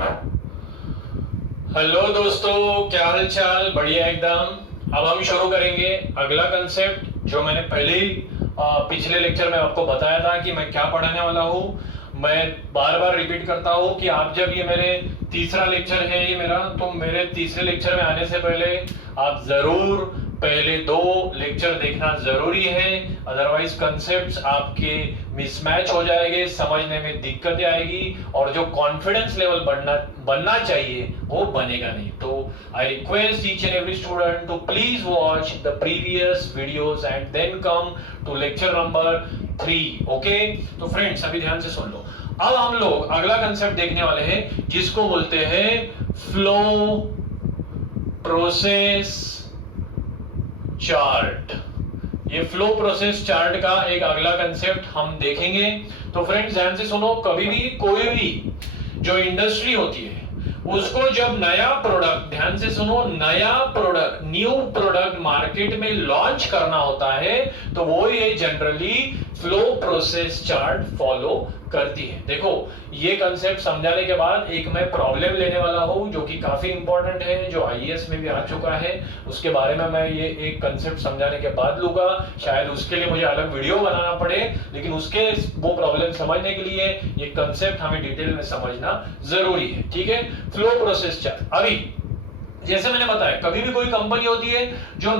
Hello दोस्तों, क्या हाल चाल? बढ़िया एकदम। अब हम शुरू करेंगे अगला कंसेप्ट जो मैंने पहले ही पिछले लेक्चर में आपको बताया था कि मैं क्या पढ़ाने वाला हूँ। मैं बार बार रिपीट करता हूँ कि आप जब ये मेरे तीसरा लेक्चर है ये मेरा, तो मेरे तीसरे लेक्चर में आने से पहले आप जरूर पहले दो लेक्चर देखना जरूरी है, अदरवाइज कंसेप्ट्स आपके मिसमैच हो जाएंगे, समझने में दिक्कत आएगी और जो कॉन्फिडेंस लेवल बनना चाहिए वो बनेगा नहीं। तो I request each and every student to please watch the previous videos and then come to lecture number 3। Okay, तो फ्रेंड्स अभी ध्यान से सुन लो। अब हम लोग अगला कंसेप्ट देखने वाले हैं जिसको बोलते हैं फ्लो प्रोसेस चार्ट। ये फ्लो प्रोसेस चार्ट का एक अगला कंसेप्ट हम देखेंगे। तो फ्रेंड्स ध्यान से सुनो, कभी भी कोई भी जो इंडस्ट्री होती है उसको जब नया प्रोडक्ट, ध्यान से सुनो, नया प्रोडक्ट, न्यू प्रोडक्ट मार्केट में लॉन्च करना होता है तो वो ये generally flow process chart follow करती है। देखो, ये कंसेप्ट समझाने के बाद एक मैं प्रॉब्लम लेने वाला हूं जो कि काफी इंपॉर्टेंट है, जो आईएएस में भी आ चुका है। उसके बारे में मैं ये एक कंसेप्ट समझाने के बाद लूंगा। शायद उसके लिए मुझे अलग वीडियो बनाना पड़े, लेकिन उसके वो प्रॉब्लम समझने के लिए ये कंसेप्ट हमें डिटेल में समझना जरूरी है। ठीक है, फ्लो प्रोसेस चार्ट। अभी जैसे मैंने बताया, कभी भी कोई कंपनी होती है जो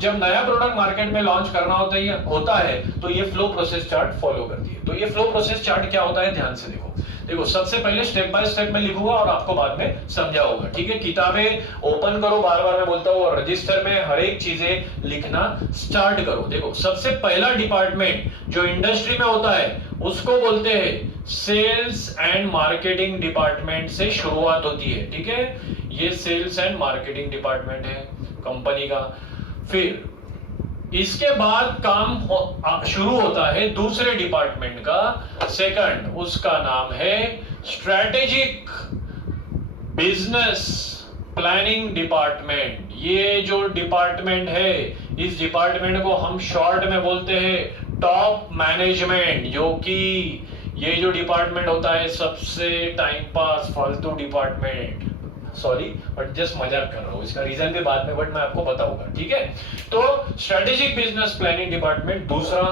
जब नया प्रोडक्ट मार्केट में लॉन्च करना होता है तो ये फ्लो प्रोसेस चार्ट फॉलो करती है। तो ये फ्लो प्रोसेस चार्ट क्या होता है, ध्यान से देखो। सबसे पहले स्टेप बाय स्टेप में लिखूंगा और आपको बाद में समझाऊंगा। ठीक है, किताबें ओपन करो, बार बार मैं बोलता हूं, और रजिस्टर में हर एक चीजें लिखना स्टार्ट करो। देखो, सबसे पहला डिपार्टमेंट जो इंडस्ट्री में होता है उसको बोलते हैं सेल्स एंड मार्केटिंग डिपार्टमेंट से शुरुआत होती है। ठीक है, ये सेल्स एंड मार्केटिंग डिपार्टमेंट है कंपनी का। फिर इसके बाद काम शुरू होता है दूसरे डिपार्टमेंट का, सेकंड, उसका नाम है स्ट्रेटेजिक बिजनेस प्लानिंग डिपार्टमेंट। ये जो डिपार्टमेंट है, इस डिपार्टमेंट को हम शॉर्ट में बोलते हैं टॉप मैनेजमेंट, जो कि ये जो डिपार्टमेंट होता है सबसे टाइम पास फालतू डिपार्टमेंट। सॉरी, बट जस्ट मजाक कर रहा हूं, इसका रीजन भी बाद में बट मैं आपको बताऊंगा। ठीक है, तो स्ट्रेटेजिक बिजनेस प्लानिंग डिपार्टमेंट दूसरा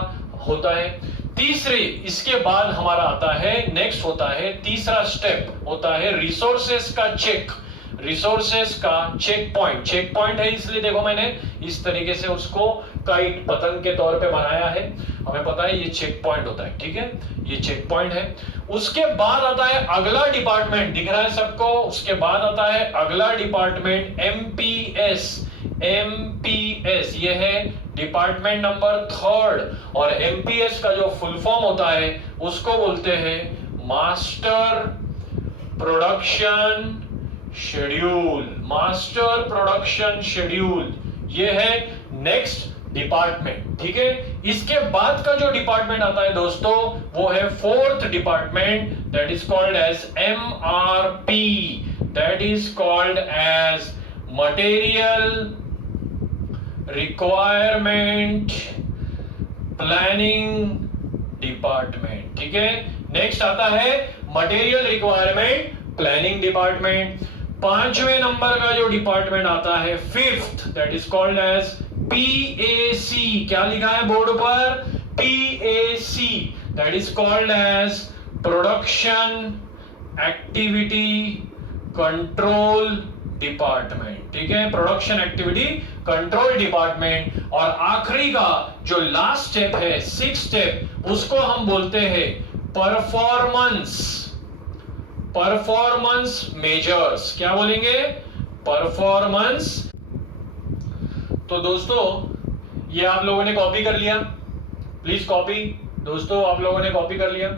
होता है। तीसरे, इसके बाद हमारा आता है, नेक्स्ट होता है, तीसरा स्टेप होता है रिसोर्सेस का चेक। रिसोर्सेस का चेक पॉइंट है, इसलिए देखो मैंने इस तरीके से उसको काइट पतंग के तौर पे बनाया है। हमें पता है ये चेक पॉइंट होता है। ठीक है, ये चेक पॉइंट है। उसके बाद आता है अगला डिपार्टमेंट, दिख रहा है सबको? उसके बाद आता है अगला डिपार्टमेंट एमपीएस। एमपीएस ये है डिपार्टमेंट नंबर 3, और एमपीएस का जो फुल फॉर्म होता है उसको बोलते हैं master production schedule. Master production schedule ये है नेक्स्ट डिपार्टमेंट। ठीक है, इसके बाद का जो डिपार्टमेंट आता है दोस्तों वो है fourth department, that is called as MRP, that is called as material requirement planning department. ठीक है, नेक्स्ट आता है मटेरियल रिक्वायरमेंट प्लानिंग डिपार्टमेंट। पांचवें नंबर का जो डिपार्टमेंट आता है fifth, that is called as PAC. क्या लिखा है बोर्ड पर? PAC, that is called as production activity control department. ठीक है, प्रोडक्शन एक्टिविटी कंट्रोल डिपार्टमेंट। और आखिरी का जो लास्ट स्टेप है, सिक्स्थ स्टेप, उसको हम बोलते हैं परफॉर्मेंस मेजर्स। क्या बोलेंगे? परफॉर्मेंस। तो दोस्तों ये आप लोगों ने कॉपी कर लिया, प्लीज कॉपी। दोस्तों आप लोगों ने कॉपी कर लिया?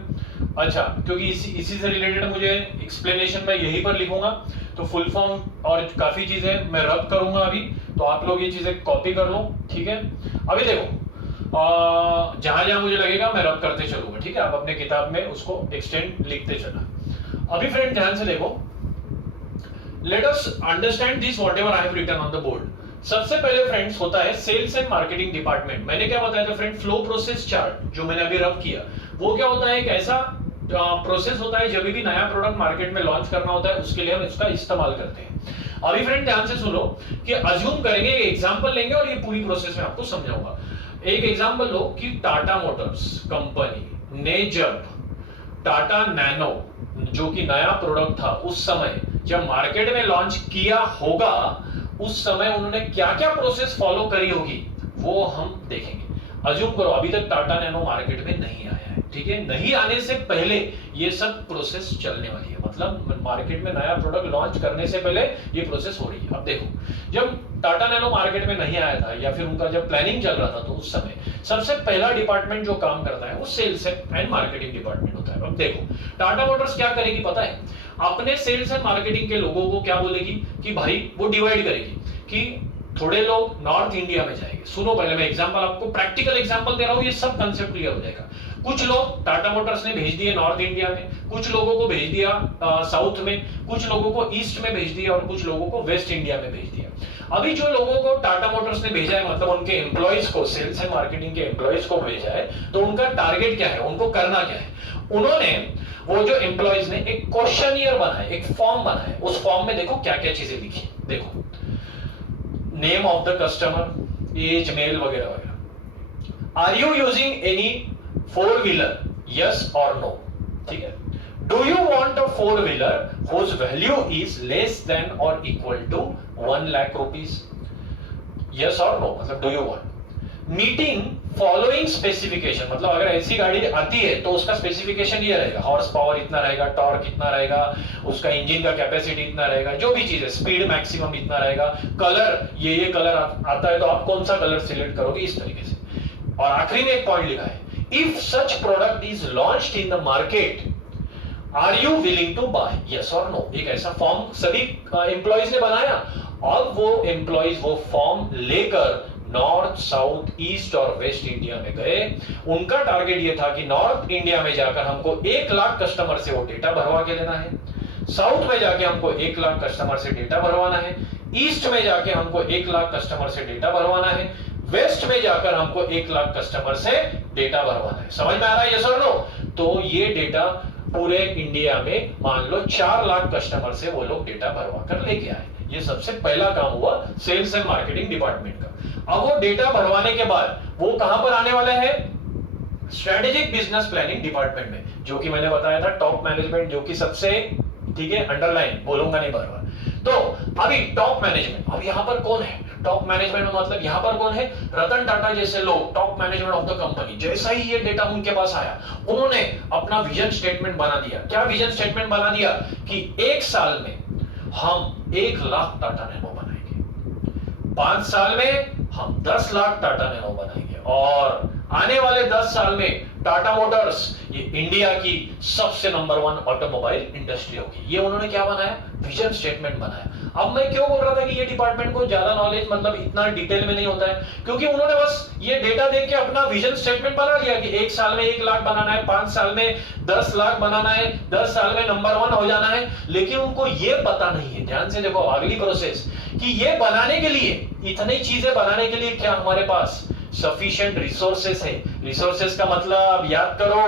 अच्छा, क्योंकि इसी से रिलेटेड मुझे एक्सप्लेनेशन में यहीं पर लिखूंगा, तो फुल फॉर्म और काफी चीजें मैं रब करूंगा अभी, तो आप लोग ये चीजें कॉपी कर लो। ठीक है, अभी देखो, जहां जहां मुझे लगेगा मैं रब करते चलूंगा। ठीक है, आप अपने किताब में उसको एक्सटेंड लिखते चला। अभी फ्रेंड ध्यान से देखो, let us understand this whatever I have written on the board. सबसे पहले फ्रेंड्स होता है सेल्स एंड मार्केटिंग डिपार्टमेंट। मैंने क्या बताया था फ्रेंड? फ्लो प्रोसेस चार्ट जो मैंने अभी रब किया, वो क्या होता है? एक ऐसा प्रोसेस होता है जब भी नया प्रोडक्ट मार्केट में लॉन्च करना होता है, उसके लिए हम इसका इस्तेमाल करते हैं। अभी फ्रेंड ध्यान से सुनो कि अज्यूम करेंगे, एग्जांपल लेंगे और ये पूरी प्रोसेस में आपको समझाऊंगा। एक एग्जांपल लो कि टाटा मोटर्स कंपनी ने जब टाटा नैनो जो कि नया प्रोडक्ट था उस समय जब मार्केट में लॉन्च किया होगा, उस समय उन्होंने क्या क्या प्रोसेस फॉलो करी होगी वो हम देखेंगे। अज्यूम करो अभी तक टाटा नैनो मार्केट में नहीं आया है, ठीक है, नहीं आने से पहले ये सब प्रोसेस चलने वाली है, मतलब मार्केट में नया प्रोडक्ट लॉन्च करने से पहले ये प्रोसेस हो रही है। अब देखो जब टाटा नैनो मार्केट में नहीं आया था या फिर उनका जब प्लानिंग चल रहा था, तो उस समय सबसे पहला डिपार्टमेंट जो काम करता है वो सेल्स एंड मार्केटिंग डिपार्टमेंट होता है। अब देखो टाटा मोटर्स क्या करेगी पता है, अपने सेल्स एंड मार्केटिंग के लोगों को क्या बोलेगी कि भाई वो डिवाइड करेगी कि थोड़े लोग नॉर्थ इंडिया में जाएंगे। सुनो पहले मैं एग्जांपल आपको प्रैक्टिकल एग्जांपल दे रहा हूं, ये सब कंसेप्ट क्लियर हो जाएगा। कुछ लोग टाटा मोटर्स ने भेज दिए नॉर्थ इंडिया में, कुछ लोगों को भेज दिया साउथ में, कुछ लोगों को ईस्ट में भेज दिया और कुछ लोगों को वेस्ट इंडिया में भेज दिया। अभी जो लोगों को टाटा मोटर्स ने भेजा है, मतलब उनके एम्प्लॉइज को, सेल्स एंड मार्केटिंग के एम्प्लॉइज को भेजा है, तो उनका टारगेट क्या है, उनको करना क्या है। उन्होंने वो जो एम्प्लॉइज ने एक क्वेश्चनियर बनाया, एक फॉर्म बनाया, उस फॉर्म में देखो क्या क्या चीजें लिखी। देखो name of the customer, age, mail वगैरह वगैरह। Are you using any four wheeler, yes और नो, ठीक है। Do you want a four wheeler whose value is less than और equal to 1 lakh rupees, yes और नो, मतलब do you want. Meeting following specification, मतलब अगर ऐसी गाड़ी आती है तो उसका स्पेसिफिकेशन ये रहेगा, हॉर्स पावर इतना रहेगा, टॉर्क इतना रहेगा, उसका इंजन का कैपेसिटी इतना रहेगा, जो भी चीज है, स्पीड मैक्सिमम इतना रहेगा, कलर ये कलर आता है तो आप कौन सा कलर सिलेक्ट करोगे, इस तरीके से। और आखिरी में एक पॉइंट लिखा है, if such product is launched in the market are you willing to buy, yes और नो। एक ऐसा फॉर्म सभी एम्प्लॉइज ने बनाया और वो एम्प्लॉइज वो फॉर्म लेकर नॉर्थ, साउथ, ईस्ट और वेस्ट इंडिया में गए। उनका टारगेट ये था कि नॉर्थ इंडिया में जाकर हमको 1 लाख कस्टमर से वो डेटा भरवा के देना है, साउथ में जाके हमको 1 लाख कस्टमर से डेटा भरवाना है, ईस्ट में जाके हमको 1 लाख कस्टमर से डेटा भरवाना है, वेस्ट में जाकर हमको 1 लाख कस्टमर से डेटा भरवाना है। समझ में आ रहा है, यस और नो। तो ये डेटा पूरे इंडिया में मान लो 4 लाख कस्टमर से वो लोग डेटा भरवा कर लेके आए। ये सबसे पहला काम हुआ सेल्स एंड मार्केटिंग डिपार्टमेंट का। अब वो डेटा भरवाने के बाद वो कहां पर आने वाले हैं, स्ट्रेटेजिक बिजनेस प्लानिंग डिपार्टमेंट में, जो कि मैंने बताया था टॉप मैनेजमेंट, जो कि सबसे, ठीक है, अंडरलाइन बोलूंगा नहीं बार बार। तो अभी टॉप मैनेजमेंट, अब यहां पर कौन है टॉप मैनेजमेंट में, मतलब यहां पर कौन है, रतन टाटा जैसे लोग, top management of the company. जैसा ही ये डेटा उनके पास आया, उन्होंने अपना विजन स्टेटमेंट बना दिया। क्या विजन स्टेटमेंट बना दिया कि 1 साल में हम 1 लाख टाटा नैनो बनाएंगे, 5 साल में हम 10 लाख टाटा नैनो बनाएंगे, और आने वाले 10 साल में टाटा मोटर्स ये इंडिया की सबसे नंबर 1 ऑटोमोबाइल इंडस्ट्री होगी। ये उन्होंने क्या बनाया, विजन स्टेटमेंट बनाया। अब मैं क्यों बोल रहा था कि ये डिपार्टमेंट को ज्यादा नॉलेज, मतलब इतना डिटेल में नहीं होता है, क्योंकि उन्होंने बस ये डेटा देख के अपना विजन स्टेटमेंट बना लिया कि 1 साल में 1 लाख बनाना है, 5 साल में 10 लाख बनाना है, 10 साल में नंबर 1 हो जाना है। लेकिन उनको ये पता नहीं है, ध्यान से देखो अगली प्रोसेस, कि ये बनाने के लिए, इतनी चीजें बनाने के लिए क्या हमारे पास सफिशिएंट रिसोर्सेस है। रिसोर्सेस का मतलब याद करो,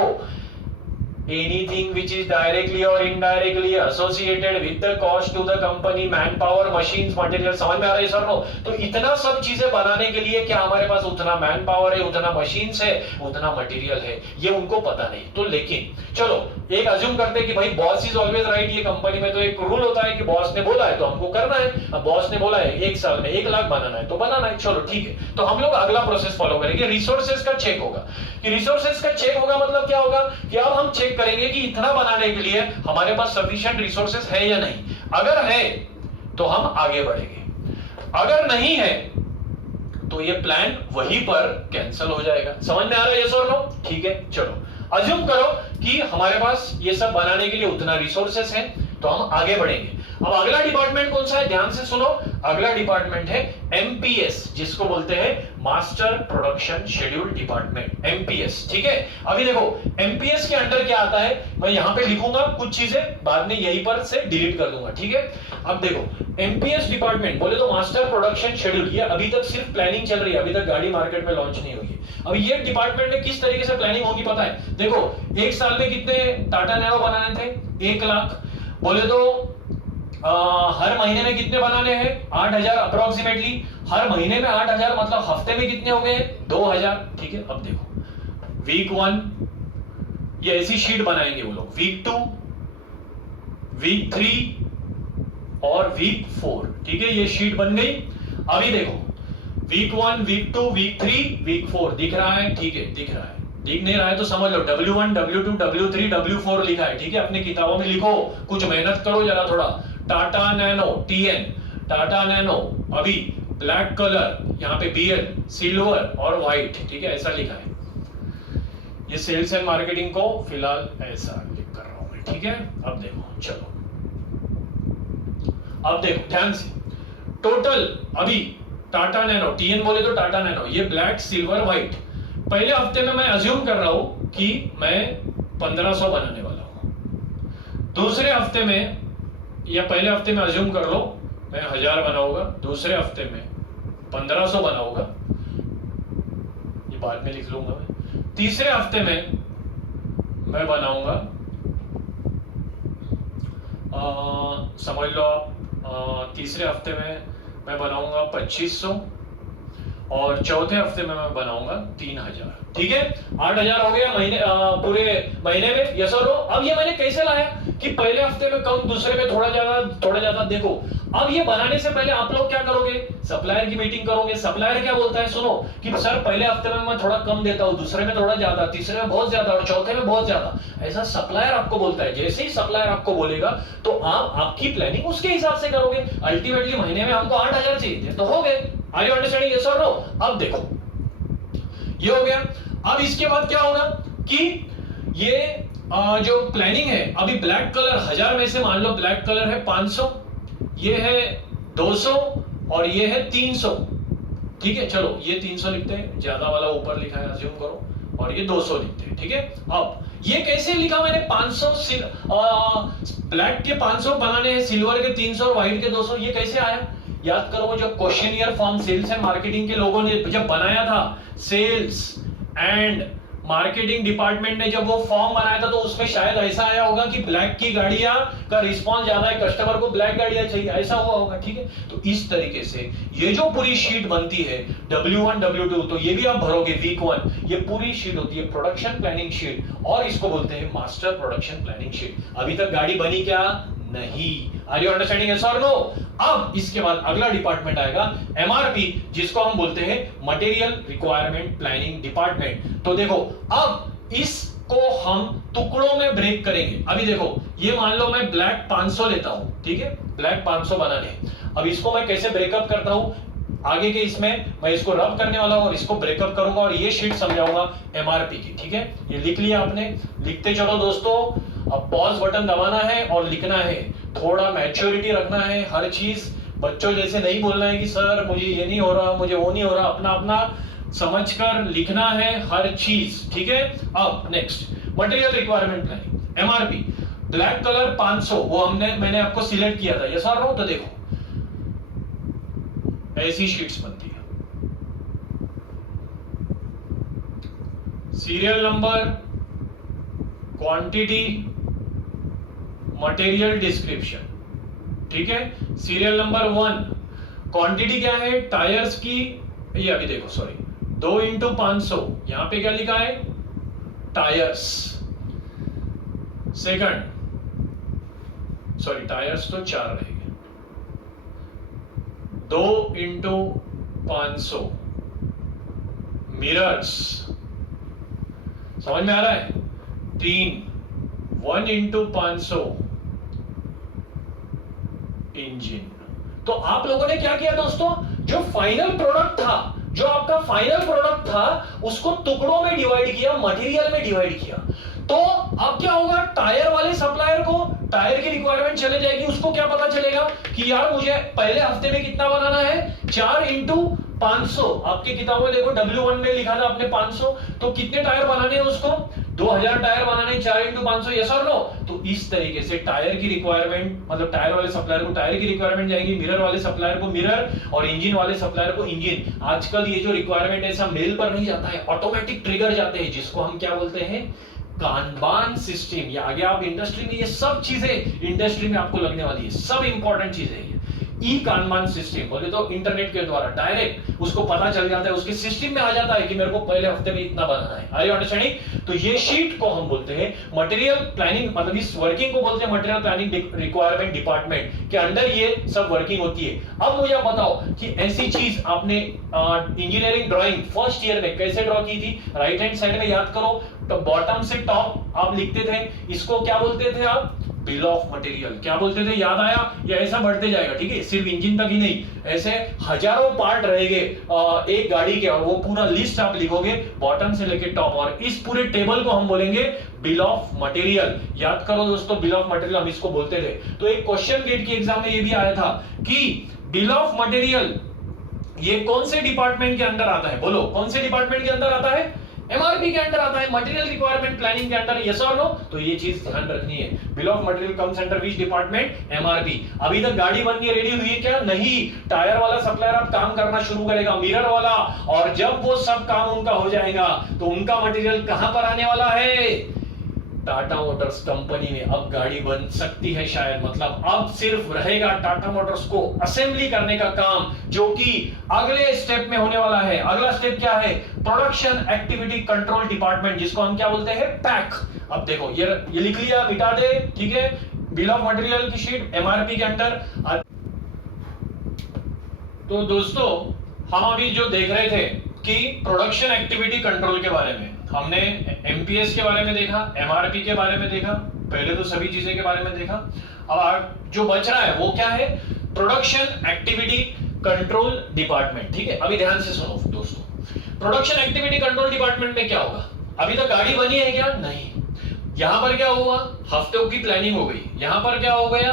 anything which is directly or indirectly associated with the cost to the company, manpower, machines, material। समझ में आ रहा है सर? नो, तो इतना सब चीजें बनाने के लिए क्या हमारे पास उतना मैन पावर है, उतना मशीन्स है, उतना मटेरियल है, ये उनको पता नहीं। तो लेकिन चलो एक अज्यूम करते हैं कि भाई बॉस इज ऑलवेज राइट, ये कंपनी में तो एक रूल होता है कि बॉस ने बोला है तो हमको करना है। अब बॉस ने बोला है 1 साल में 1 लाख बनाना है तो बनाना है, चलो ठीक है। तो हम लोग अगला प्रोसेस फॉलो करेंगे, रिसोर्सेज का चेक होगा। कि रिसोर्सेज का चेक होगा मतलब क्या होगा कि अब हम चेक करेंगे कि इतना बनाने के लिए हमारे पास सफिशिएंट रिसोर्सेज है या नहीं। अगर है तो हम आगे बढ़ेंगे, अगर नहीं है तो ये प्लान वहीं पर कैंसिल हो जाएगा। समझ में आ रहा है यस और नो? ठीक है, चलो अज्यूम करो कि हमारे पास ये सब बनाने के लिए उतना रिसोर्सेस है, तो हम आगे बढ़ेंगे। अब अगला डिपार्टमेंट कौन सा है, ध्यान से सुनो, अगला डिपार्टमेंट है एमपीएस, जिसको बोलते हैं master production schedule department, MPS. ठीक है, अभी देखो एमपीएस के अंडर क्या आता है, मैं यहां पे लिखूंगा कुछ चीजें, बाद में यहीं पर से डिलीट कर दूंगा। ठीक है, अब देखो एमपीएस डिपार्टमेंट बोले तो मास्टर प्रोडक्शन शेड्यूल, ये अभी तक सिर्फ प्लानिंग चल रही है, अभी तक गाड़ी मार्केट में लॉन्च नहीं हुई है। अब ये डिपार्टमेंट में किस तरीके से प्लानिंग होगी पता है, देखो एक साल में कितने टाटा नैनो बनाने थे, 1 लाख, बोले तो हर महीने में कितने बनाने हैं, 8,000 अप्रोक्सीमेटली, हर महीने में 8,000 मतलब हफ्ते में कितने हो गए, 2,000। ठीक है, अब देखो वीक 1 ये ऐसी शीट बनाएंगे वो लोग, वीक 2, वीक 3 और वीक 4। ठीक है, ये शीट बन गई। अभी देखो वीक 1, वीक 2, वीक 3, वीक 4 दिख रहा है, ठीक है, दिख रहा है, दिख नहीं रहा है तो समझ लो W1, W2, W3, W4 लिखा है। ठीक है, अपनी किताबों में लिखो, कुछ मेहनत करो जरा थोड़ा। Tata nano TN, Tata nano अभी ब्लैक कलर, यहाँ पे BL सिल्वर और व्हाइट। ठीक है, ऐसा लिखा है। ये सेल्स एंड मार्केटिंग को फिलहाल ऐसा लिख कर रहा हूं मैं। ठीक है, अब देखो, चलो अब देखो ध्यान से, टोटल अभी टाटा नैनो TN बोले तो टाटा नैनो, ये ब्लैक सिल्वर व्हाइट, पहले हफ्ते में मैं अज्यूम कर रहा हूं कि मैं 1500 बनाने वाला हूं। दूसरे हफ्ते में या पहले हफ्ते में अज्यूम कर लो मैं 1000 बनाऊंगा, दूसरे हफ्ते में 1500 बनाऊंगा, ये बाद में लिख लूंगा मैं। तीसरे हफ्ते में मैं बनाऊंगा समझ लो आप, तीसरे हफ्ते में मैं बनाऊंगा 2500 और चौथे हफ्ते में मैं बनाऊंगा 3000। ठीक है, 8000 हो गया महीने, पूरे महीने में। यस और नो। अब ये मैंने कैसे लाया कि पहले हफ्ते में कम, दूसरे में थोड़ा ज्यादा। देखो अब ये बनाने से पहले आप लोग क्या करोगे, सप्लायर की मीटिंग करोगे। सप्लायर क्या बोलता है, सुनो कि सर पहले हफ्ते में मैं थोड़ा कम देता हूं, दूसरे में थोड़ा ज्यादा, तीसरे में बहुत ज्यादा और चौथे में बहुत ज्यादा, ऐसा सप्लायर आपको बोलता है। जैसे ही सप्लायर आपको बोलेगा तो आप आपकी प्लानिंग उसके हिसाब से करोगे। अल्टीमेटली महीने में हमको 8000 चाहिए तो हो गए। आर यू अंडरस्टैंडिंग, यस और नो। अब देखो ये हो गया। अब इसके बाद क्या होगा कि ये जो प्लानिंग है, अभी ब्लैक कलर 1000 में से मान लो ब्लैक कलर है 500, ये है 200 और ये है 300। ठीक है, चलो ये 300 लिखते हैं, ज्यादा वाला ऊपर लिखा है अज्यूम करो, और ये 200 लिखते हैं। ठीक है, अब ये कैसे लिखा मैंने, 500 ब्लैक के 500 बनाने हैं, सिल्वर के 300 और व्हाइट के 200, ये कैसे आया याद करो। जो questionnaire form sales and marketing के लोगों ने जब बनाया था, सेल्स एंड मार्केटिंग डिपार्टमेंट ने जब वो फॉर्म बनाया था तो उसमें शायद ऐसा आया होगा कि ब्लैक की गाड़ियां का रिस्पांस ज्यादा है, कस्टमर को ब्लैक गाड़ियां चाहिए, ऐसा हुआ होगा। ठीक है, तो इस तरीके से ये जो पूरी शीट बनती है W1 W2, तो ये भी आप भरोगे वीक 1, ये पूरी शीट होती है प्रोडक्शन प्लानिंग शीट, और इसको बोलते हैं मास्टर प्रोडक्शन प्लानिंग शीट। अभी तक गाड़ी बनी क्या नहीं, आर यू अंडरस्टैंडिंग, यस और नो। अब इसके बाद अगला डिपार्टमेंट आएगा MRP, जिसको हम बोलते हैं मटेरियल रिक्वायरमेंट प्लानिंग डिपार्टमेंट। तो देखो अब इसको हम टुकड़ों में ब्रेक करेंगे। अभी देखो ये मान लो मैं ब्लैक 500 लेता हूं, ठीक है, ब्लैक 500 बनाने। अब इसको मैं कैसे ब्रेकअप करता हूं, आगे के इसमें मैं इसको रब करने वाला हूं और इसको ब्रेकअप करूंगा और ये शीट समझाऊंगा MRP की। ठीक है, ये लिख लिया आपने, लिखते चलो दोस्तों। अब पॉज बटन दबाना है और लिखना है, थोड़ा मैच्योरिटी रखना है, हर चीज बच्चों जैसे नहीं बोलना है कि सर मुझे ये नहीं हो रहा, मुझे वो नहीं हो रहा, अपना अपना समझकर लिखना है हर चीज। ठीक है, अब next material requirement planning MRP, black colour 500, वो मैंने आपको सिलेक्ट किया था, ये सर नो। तो देखो ऐसी शीट्स बनती है, serial number, quantity, material description. ठीक है, सीरियल नंबर 1, क्वांटिटी क्या है, टायर्स की, ये अभी देखो सॉरी 2 × 500, यहां पे क्या लिखा है, टायर्स। सेकंड सॉरी टायर्स तो 4 रहेंगे, 2 × 500 मिरर्स, समझ में आ रहा है। 3 1 × 500 इंजन। तो आप लोगों ने क्या किया दोस्तों, जो फाइनल प्रोडक्ट था, जो आपका फाइनल प्रोडक्ट था, उसको टुकड़ों में डिवाइड किया, मटेरियल में डिवाइड किया। तो अब क्या होगा, टायर वाले सप्लायर को टायर की रिक्वायरमेंट चले जाएगी, उसको क्या पता चलेगा कि यार मुझे पहले हफ्ते में कितना बनाना है, 4 इंटू 500। आपकी किताबों में देखो W1 में लिखा था आपने 500, तो कितने टायर बनाने हैं उसको, 2000 टायर बनाने, 4 इंटू 500, यस और नो। तो इस तरीके से टायर की रिक्वायरमेंट, मतलब टायर वाले सप्लायर को टायर की रिक्वायरमेंट जाएगी, मिरर वाले सप्लायर को मिरर, और इंजन वाले सप्लायर को इंजन। आजकल ये जो रिक्वायरमेंट है ऐसा मेल पर नहीं जाता है, ऑटोमेटिक ट्रिगर जाते हैं, जिसको हम क्या बोलते हैं, कानबान सिस्टम। या आगे आप इंडस्ट्री में ये सब चीजें इंडस्ट्री में आपको लगने वाली है, सब इंपॉर्टेंट चीजें हैं। ई कानबान सिस्टम बोले तो इंटरनेट के द्वारा डायरेक्ट उसको पता चल जाता है, उसके सिस्टम में आ जाता है कि मेरे को पहले हफ्ते में इतना बनाना है। Are you understanding? तो ये शीट को हम बोलते हैं मटेरियल प्लानिंग, मतलब इस वर्किंग को बोलते हैं मटेरियल प्लानिंग रिक्वायरमेंट डिपार्टमेंट के अंडर ये सब वर्किंग होती है। अब मुझे बताओ कि ऐसी चीज आपने इंजीनियरिंग ड्राइंग फर्स्ट ईयर में कैसे ड्रॉ की थी? राइट हैंड साइड में याद करो, तो बॉटम से टॉप आप लिखते थे, इसको क्या बोलते थे आप? Bill of material. क्या बोलते थे, याद आया? या ऐसा बढ़ते जाएगा, ठीक है, सिर्फ इंजन तक ही नहीं, ऐसे हजारों पार्ट रहेंगे एक गाड़ी के, और वो पूरा लिस्ट आप लिखोगे बॉटम से लेके टॉप, और इस पूरे टेबल को हम बोलेंगे बिल ऑफ मटेरियल। याद करो दोस्तों, बिल ऑफ मटेरियल हम इसको बोलते थे। तो एक क्वेश्चन गेट की एग्जाम में ये भी आया था कि बिल ऑफ मटेरियल ये कौन से डिपार्टमेंट के अंदर आता है? बोलो, कौन से डिपार्टमेंट के अंदर आता है? एमआरपी के अंदर आता है, मटेरियल रिक्वायरमेंट प्लानिंग के अंदर, यस और नो? तो ये चीज ध्यान रखनी है। Bill of material comes under which department? MRP. अभी तक गाड़ी बन के रेडी हुई है क्या? नहीं। टायर वाला सप्लायर अब काम करना शुरू करेगा, मिरर वाला, और जब वो सब काम उनका हो जाएगा तो उनका मटेरियल कहां पर आने वाला है? टाटा मोटर्स कंपनी में अब गाड़ी बन सकती है शायद, मतलब अब सिर्फ रहेगा टाटा मोटर्स को असेंबली करने का काम, जो कि अगले स्टेप में होने वाला है। अगला स्टेप क्या है? प्रोडक्शन एक्टिविटी कंट्रोल डिपार्टमेंट, जिसको हम क्या बोलते हैं? पैक। अब देखो ये लिख लिया, मिटा दे, ठीक है। बिल ऑफ मटेरियल की शीट एमआरपी के अंदर। तो दोस्तों हम अभी जो देख रहे थे कि प्रोडक्शन एक्टिविटी कंट्रोल के बारे में हमने एमपीएस के बारे में देखा, एमआरपी के बारे में देखा, पहले तो सभी चीजें के बारे में देखा। अब जो बच रहा है वो क्या है? प्रोडक्शन एक्टिविटी कंट्रोल डिपार्टमेंट, ठीक है। अभी ध्यान से सुनो दोस्तों, प्रोडक्शन एक्टिविटी कंट्रोल डिपार्टमेंट में क्या होगा? अभी तक गाड़ी बनी है क्या? नहीं। यहां पर क्या हुआ? हफ्तों की प्लानिंग हो गई। यहां पर क्या हो गया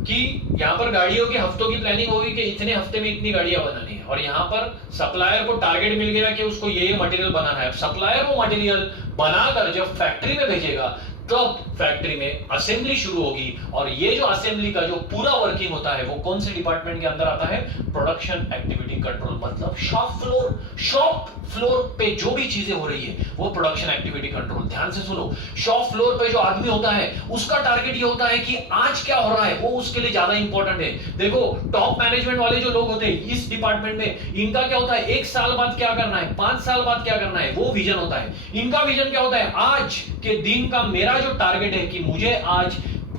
कि यहां पर गाड़ियों की हफ्तों की प्लानिंग होगी कि इतने हफ्ते में इतनी गाड़ियां बनानी है, और यहां पर सप्लायर को टारगेट मिल गया कि उसको ये मटेरियल बनाना है। सप्लायर वो मटेरियल बनाकर जब फैक्ट्री में भेजेगा तब फैक्ट्री में असेंबली शुरू होगी, और ये जो असेंबली का जो पूरा वर्किंग होता है वो कौन से डिपार्टमेंट के अंदर आता है? प्रोडक्शन एक्टिविटी कंट्रोल, मतलब शॉप फ्लोर पे जो भी चीजें हो रही है वो प्रोडक्शन एक्टिविटी कंट्रोल। ध्यान से सुनो, शॉप फ्लोर पे जो आदमी होता है उसका टारगेट ये होता है कि आज क्या हो रहा है, वो उसके लिए ज्यादा इंपॉर्टेंट है। देखो टॉप मैनेजमेंट वाले जो लोग होते हैं इस डिपार्टमेंट में, इनका क्या होता है? 1 साल बाद क्या करना है, 5 साल बाद क्या करना है, वो विजन होता है। इनका विजन क्या होता है? आज के दिन का मेरा जो टारगेट है कि मुझे आज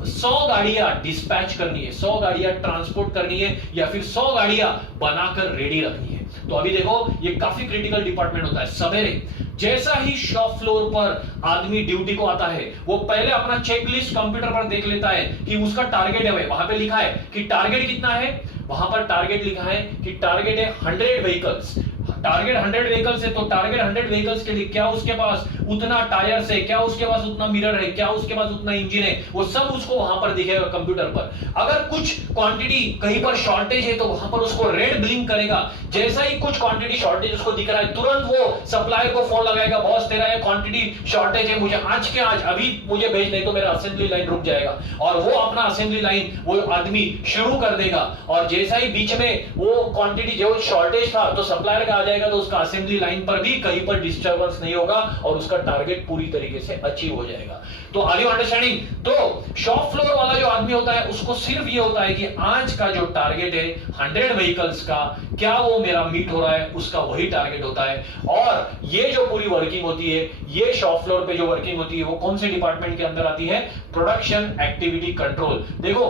100 गाड़ियां डिस्पैच करनी है, 100 गाड़ियां ट्रांसपोर्ट करनी है, या फिर 100 गाड़ियां बनाकर रेडी रखनी है। तो अभी देखो ये काफी क्रिटिकल डिपार्टमेंट होता है। सवेरे जैसा ही शॉप फ्लोर पर आदमी ड्यूटी को आता है, वो पहले अपना चेकलिस्ट कंप्यूटर पर देख लेता है कि उसका टारगेट है, वहां पे लिखा है कि टारगेट कितना है, वहां पर टारगेट लिखा है कि टारगेट है 100 व्हीकल्स। टारगेट 100 व्हीकल्स है, तो टारगेट 100 व्हीकल्स के लिए क्या उसके पास उतना टायर्स है, क्या उसके पास उतना मिरर है, क्या उसके पास उतना इंजन है, वो सब उसको वहां पर दिखेगा कंप्यूटर पर। अगर कुछ क्वांटिटी कहीं पर शॉर्टेज है तो वहां पर उसको रेड ब्लिंक करेगा। जैसा ही कुछ क्वांटिटी शॉर्टेज उसको दिख रहा है, तुरंत वो सप्लायर को फोन लगाएगा, बॉस तेरा ये क्वांटिटी शॉर्टेज है, मुझे आज के आज अभी मुझे भेज, नहीं तो मेरा असेंबली लाइन रुक जाएगा। और वो अपना असेंबली लाइन वो आदमी शुरू कर देगा, और जैसा ही बीच में वो क्वांटिटी जो शॉर्टेज था तो सप्लायर का आ जाएगा, तो उसका असेंबली लाइन पर भी कहीं पर डिस्टर्बेंस नहीं होगा और उसका टारगेट पूरी तरीके से अचीव हो जाएगा। तो आर यू अंडरस्टैंडिंग? तो शॉप फ्लोर वाला जो आदमी होता है उसको सिर्फ ये होता है कि आज का जो टारगेट है 100 व्हीकल्स का, क्या वो मेरा मीट हो रहा है, उसका वही टारगेट होता है। और ये जो पूरी वर्किंग होती है, ये शॉप फ्लोर पे जो वर्किंग होती है वो कौन से डिपार्टमेंट के अंदर आती है? Production activity control. देखो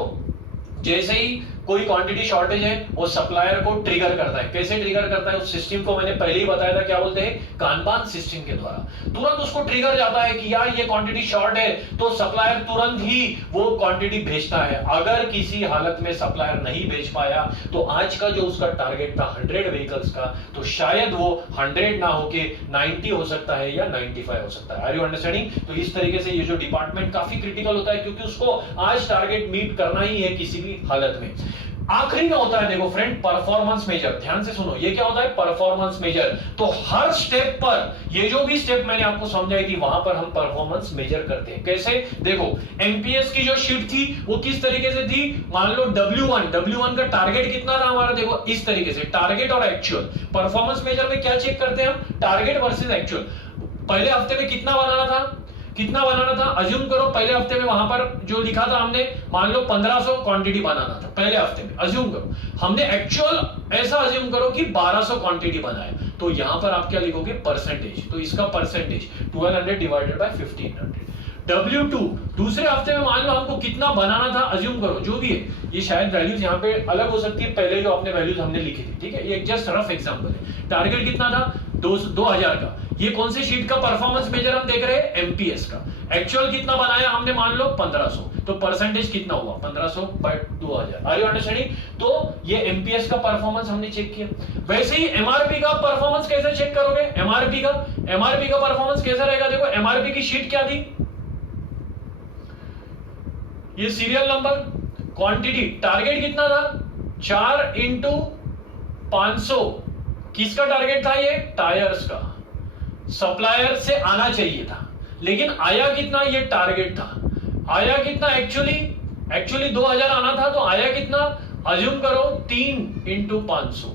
जैसे ही कोई क्वांटिटी शॉर्टेज है, वो सप्लायर को ट्रिगर करता है। कैसे ट्रिगर करता है? उस सिस्टम को मैंने पहले ही बताया था, क्या बोलते हैं, कानबान सिस्टम के द्वारा। तुरंत उसको ट्रिगर जाता है कि यार ये क्वांटिटी शॉर्ट है, तो सप्लायर तुरंत ही वो क्वांटिटी भेजता है। अगर किसी हालत में सप्लायर नहीं भेज पाया तो आज का जो उसका टारगेट था 100 व्हीकल्स का, तो शायद वो 100 ना होके 90 हो सकता है या 95 हो सकता है। Are you understanding? तो इस तरीके से ये जो डिपार्टमेंट काफी क्रिटिकल होता है, क्योंकि उसको आज टारगेट मीट करना ही है किसी भी हालत में। आखिरी में होता है, देखो फ्रेंड, परफॉर्मेंस मेजर। ध्यान से सुनो, ये क्या होता है? Performance measure. तो हर स्टेप पर, ये जो भी स्टेप मैंने आपको समझाई थी, वहां पर हम परफॉर्मेंस मेजर करते हैं। कैसे? देखो, एमपीएस की जो शीट थी वो किस तरीके से थी? मान लो W1 का टारगेट कितना था हमारा? देखो इस तरीके से, टारगेट और एक्चुअल। परफॉर्मेंस मेजर में क्या चेक करते हैं हम? Target versus actual. पहले हफ्ते में कितना बनाना था? अज्यूम करो पहले हफ्ते में वहां पर जो लिखा था हमने, मान लो 1500 क्वांटिटी बनाना था पहले हफ्ते में, अज्यूम करो। हमने एक्चुअल ऐसा अज्यूम करो कि 1200 क्वांटिटी बनाए, तो यहां पर आप क्या लिखोगे? परसेंटेज। तो इसका परसेंटेज 1200 डिवाइडेड बाय 1500। W2 दूसरे हफ्ते में मान लो हमको कितना बनाना था, अज्यूम करो, जो भी है, ये शायद वैल्यूज यहाँ पे अलग हो सकती है, पहले जो आपने वैल्यूज हमने लिखी थी, ठीक है, ये जस्ट रफ एग्जांपल है। टारगेट कितना था? 2000 का। ये कौन से शीट का परफॉर्मेंस मेजर हम देख रहे हैं? एमपीएस का। एक्चुअल कितना बनाया हमने? मान लो 1500, तो परसेंटेज कितना हुआ? 1500 बाय 2000। Are you understanding? तो ये एमपीएस का परफॉर्मेंस हमने चेक किया। वैसे ही एमआरपी का परफॉर्मेंस कैसे चेक करोगे? एमआरपी का परफॉर्मेंस कैसा रहेगा? देखो एमआरपी की शीट क्या थी? ये सीरियल नंबर, क्वांटिटी, टारगेट कितना था? 4 इंटू 500। किसका टारगेट था ये? टायर्स का। सप्लायर से आना चाहिए था, लेकिन आया कितना? ये टारगेट था। आया कितना? एक्चुअली 2000 आना था, तो आया कितना? अज्यूम करो 3 इंटू 500,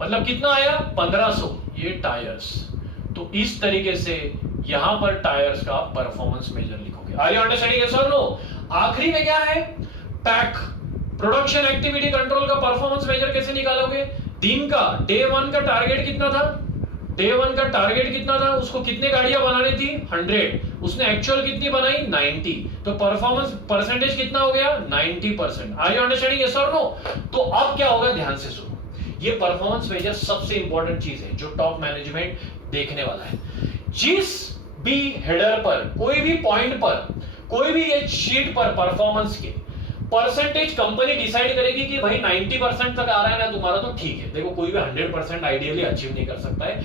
मतलब कितना आया? 1500। ये टायर्स। तो इस तरीके से यहां पर टायर्स का परफॉर्मेंस मेजर लिखोगे। Are you understanding? यस और नो? आखिरी में क्या है? पैक, प्रोडक्शन एक्टिविटी कंट्रोल का परफॉर्मेंस मेजर कैसे निकालोगे? दिन का, डे 1 का टारगेट कितना था? डे 1 का टारगेट कितना था? उसको कितने गाड़ियां बनानी थी? 100। उसने एक्चुअल कितनी बनाई? 90। तो परफॉर्मेंस परसेंटेज कितना हो गया? 90%। Are you understanding? यस और नो? तो अब क्या होगा? ध्यान से सुनो, ये परफॉर्मेंस मेजर सबसे इंपॉर्टेंट चीज है जो टॉप मैनेजमेंट देखने वाला है। जिस भी हेडर पर, कोई भी पॉइंट पर, कोई भी ये शीट पर परफॉर्मेंस के परसेंटेज कंपनी डिसाइड करेगी कि भाई 90% तक आ रहा है ना तुम्हारा, तो ठीक है। देखो कोई भी 100% आइडियली अचीव नहीं कर सकता है।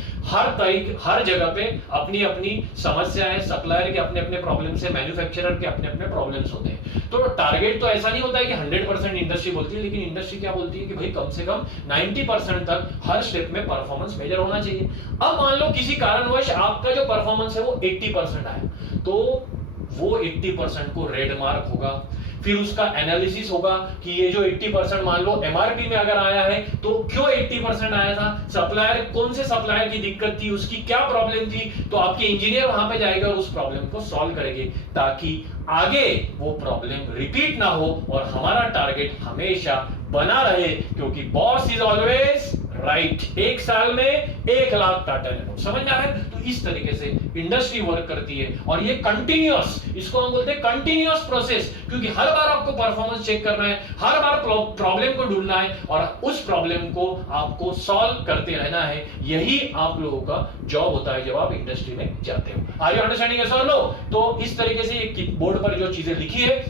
हर जगह पे अपनी अपनी समस्या है, सप्लायर के अपने अपने प्रॉब्लम्स है, मैन्युफैक्चरर के अपने अपने प्रॉब्लम्स होते हैं। तो टारगेट तो ऐसा नहीं होता है कि 100% इंडस्ट्री बोलती है, लेकिन इंडस्ट्री क्या बोलती है कि भाई कम से कम 90% तक हर स्टेप में परफॉर्मेंस मेजर होना चाहिए। अब मान लो किसी कारणवश आपका जो परफॉर्मेंस है वो 80% आया, तो वो 80% को रेड मार्क होगा। फिर उसका एनालिसिस होगा कि ये जो 80% मान लो एमआरपी में अगर आया है तो क्यों 80% आया था, सप्लायर, कौन से सप्लायर की दिक्कत थी, उसकी क्या प्रॉब्लम थी, तो आपके इंजीनियर वहां पे जाएगा और उस प्रॉब्लम को सॉल्व करेंगे, ताकि आगे वो प्रॉब्लम रिपीट ना हो और हमारा टारगेट हमेशा बना रहे, क्योंकि बॉस इज ऑलवेज राइट। एक साल में 1 लाख टाटा नैनो, समझ में आ रहा है? तो इस तरीके से इंडस्ट्री वर्क करती है, और ये कंटिन्यूअस, इसको हम बोलते हैं कंटिन्यूअस प्रोसेस, क्योंकि हर बार आपको परफॉर्मेंस चेक करना है, हर बार प्रॉब्लम को ढूंढना है और उस प्रॉब्लम को आपको सॉल्व करते रहना है। यही आप लोगों का जॉब होता है जब आप इंडस्ट्री में जाते हो। Are you understanding? यस और नो? तो इस तरीके से ये बोर्ड पर जो चीजें लिखी है,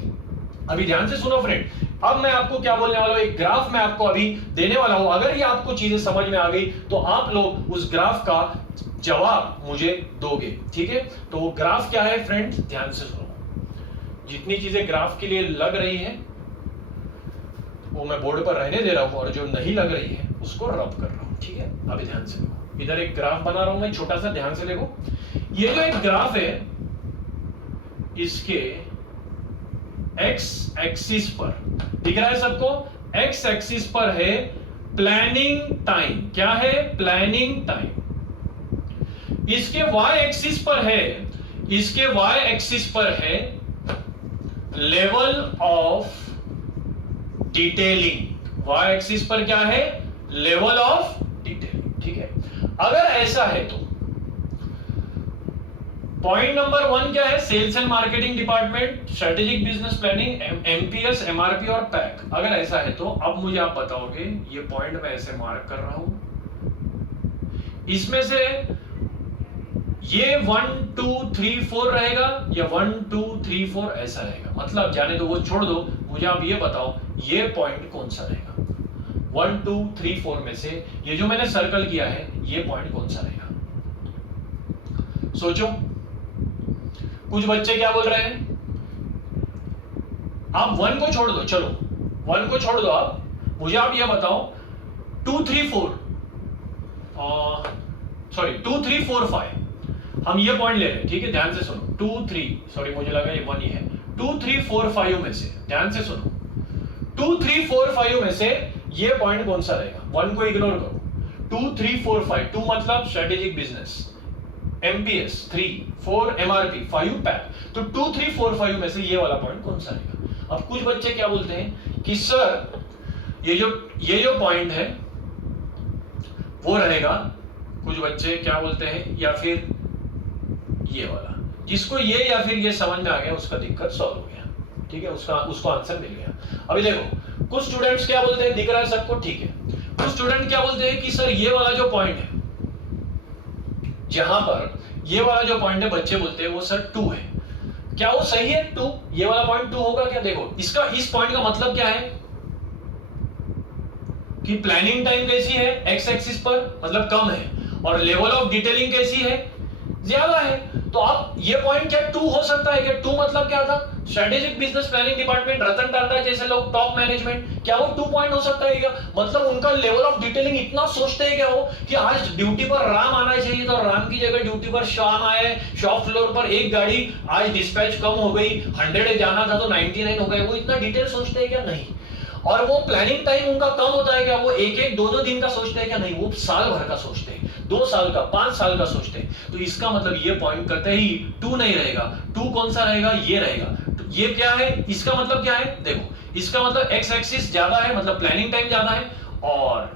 अभी ध्यान से सुनो फ्रेंड। अब मैं आपको क्या बोलने वाला हूं, एक ग्राफ मैं आपको अभी देने वाला हूं। अगर ये आपको चीजें समझ में आ गई तो आप लोग उस ग्राफ का जवाब मुझे दोगे, ठीक है? तो वो ग्राफ क्या है फ्रेंड्स, ध्यान से सुनो। जितनी चीजें ग्राफ के लिए लग रही है वो मैं बोर्ड पर रहने दे रहा हूं, और जो नहीं लग रही है उसको रब कर रहा हूं, ठीक है? अभी ध्यान से देखो, इधर एक ग्राफ बना रहा हूं मैं छोटा सा, ध्यान से देखो। ये जो एक ग्राफ है, इसके एक्स एक्सिस पर दिख रहा है सबको, एक्स एक्सिस पर है प्लानिंग टाइम। क्या है? Planning time. इसके वाई एक्सिस पर है, इसके वाई एक्सिस पर है level of detailing. Y axis पर क्या है? लेवल ऑफ डिटेलिंग, ठीक है? अगर ऐसा है तो पॉइंट नंबर 1 क्या है? Sales and marketing department, strategic business planning, MPS, MRP और पैक। अगर ऐसा है तो अब मुझे आप बताओगे, ये पॉइंट मैं ऐसे मार्क कर रहा हूं, इसमें से ये 1 2 3 4 रहेगा या 1 2 3 4 ऐसा रहेगा? मतलब जाने दो, वो छोड़ दो, मुझे आप ये बताओ ये पॉइंट कौन सा रहेगा? 1 2 3 4 में से ये जो मैंने सर्कल किया है ये पॉइंट कौन सा रहेगा? सोचो। कुछ बच्चे क्या बोल रहे हैं? आप 1 को छोड़ दो, चलो 1 को छोड़ दो, आप मुझे आप ये बताओ 2 3 4 सॉरी 2 3 4 5 हम ये पॉइंट ले रहे हैं, ठीक है? ध्यान से सुनो। 2 3 सॉरी मुझे लगा ये 1 ही है। 2 3 4 5 में से ध्यान से सुनो, 2 3 4 5 में से ये पॉइंट कौन सा रहेगा? 1 को इग्नोर करो। 2 3 4 5, 2 मतलब strategic business, MPS 3, 4 MRP, 5 pack, तो 2 3 4 5 में से ये वाला पॉइंट कौन सा रहेगा? अब कुछ बच्चे क्या बोलते हैं कि सर ये जो पॉइंट है वो रहेगा, कुछ बच्चे क्या बोलते हैं, या फिर ये वाला। जिसको ये या फिर ये समझ में आ गया उसका दिक्कत सॉल्व हो गया, ठीक है? उसको आंसर मिल गया। अभी देखो कुछ स्टूडेंट्स क्या बोलते हैं, दिख रहा है सबको, ठीक है? कुछ स्टूडेंट क्या बोलते हैं कि सर ये वाला जो पॉइंट है, जहां पर ये वाला जो पॉइंट है, बच्चे बोलते हैं वो सर 2 है। क्या वो सही है? 2, ये वाला पॉइंट 2 होगा क्या? देखो इसका, इस पॉइंट का मतलब क्या है कि प्लानिंग टाइम कैसी है? एक्स एक्सिस पर, मतलब कम है, और लेवल ऑफ डिटेलिंग कैसी है? ज्यादा है। तो आप ये पॉइंट क्या 2 हो सकता है क्या? 2 मतलब क्या था? Strategic business planning department, Ratan Tata जैसे लोग, टॉप मैनेजमेंट, क्या वो 2 पॉइंट हो सकता है क्या? मतलब उनका लेवल ऑफ डिटेलिंग इतना सोचते हैं क्या वो कि आज ड्यूटी पर राम आना चाहिए तो राम की जगह ड्यूटी पर श्याम आए, शॉप फ्लोर पर एक गाड़ी आज डिस्पैच कम हो गई, 100 जाना था तो 99 हो गए, वो इतना डिटेल सोचते हैं क्या? नहीं। और वो प्लानिंग टाइम उनका कम होता है क्या? वो एक एक 2 दिन का सोचते हैं क्या? नहीं, वो साल भर का सोचते हैं, 2 साल का, 5 साल का सोचते हैं। तो इसका मतलब ये पॉइंट करते ही 2 नहीं रहेगा। 2 कौन सा रहेगा? ये रहेगा। तो ये क्या है? इसका मतलब क्या है? देखो इसका मतलब एक्स एक्सिस ज्यादा है, मतलब प्लानिंग टाइम ज्यादा है, और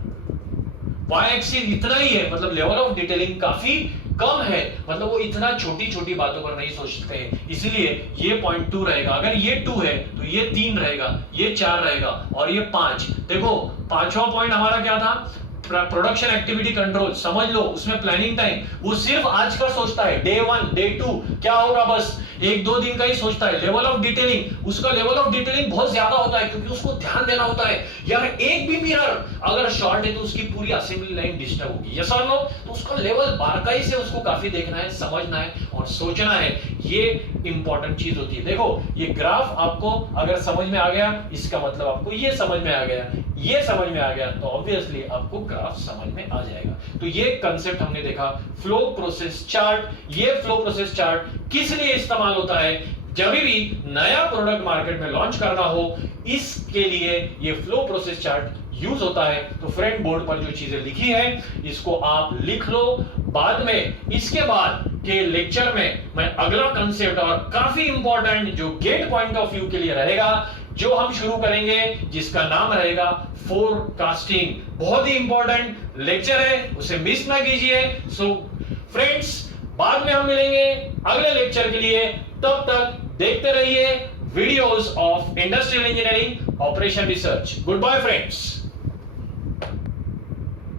वाई एक्सिस इतना ही है, मतलब लेवल ऑफ डिटेलिंग काफी कम है, मतलब वो इतना छोटी छोटी बातों पर नहीं सोचते हैं, इसलिए ये पॉइंट 2 रहेगा। अगर ये 2 है तो ये 3 रहेगा, ये 4 रहेगा, और ये 5। देखो पांचवा पॉइंट हमारा क्या था? Production activity control. समझ लो उसमें प्लानिंग टाइम वो सिर्फ आज का सोचता है, डे 1 डे 2 क्या होगा, बस 1-2 दिन का ही सोचता है। लेवल ऑफ डिटेलिंग, उसका लेवल ऑफ डिटेलिंग बहुत ज्यादा होता है, क्योंकि उसको ध्यान देना होता है यार, एक भी मिरर अगर शॉर्ट है तो उसकी पूरी असेंबली लाइन डिस्टर्ब होगी, यस और नो? तो उसका लेवल बारकाई से उसको काफी देखना है, समझना है और सोचना है, ये इंपॉर्टेंट चीज होती है। देखो ये ग्राफ आपको अगर समझ में आ गया, इसका मतलब आपको ये समझ में आ गया, ये समझ में आ गया, तो ऑब्वियसली आपको ग्राफ समझ में आ जाएगा। तो ये कंसेप्ट हमने देखा, फ्लो प्रोसेस चार्ट। ये फ्लो प्रोसेस चार्ट किस लिए इस्तेमाल होता है? जब भी नया प्रोडक्ट मार्केट में लॉन्च करना हो, इसके लिए ये फ्लो प्रोसेस चार्ट यूज होता है। तो फ्रेंड बोर्ड पर जो चीजें लिखी है इसको आप लिख लो, बाद में इसके बाद के लेक्चर में मैं अगला कंसेप्ट और काफी इंपॉर्टेंट जो गेट पॉइंट ऑफ व्यू के लिए रहेगा, जो हम शुरू करेंगे, जिसका नाम रहेगा फोरकास्टिंग। बहुत ही इंपॉर्टेंट लेक्चर है, उसे मिस ना कीजिए। सो फ्रेंड्स, बाद में हम मिलेंगे अगले लेक्चर के लिए, तब तक देखते रहिए videos of industrial engineering operation research. Good bye friends.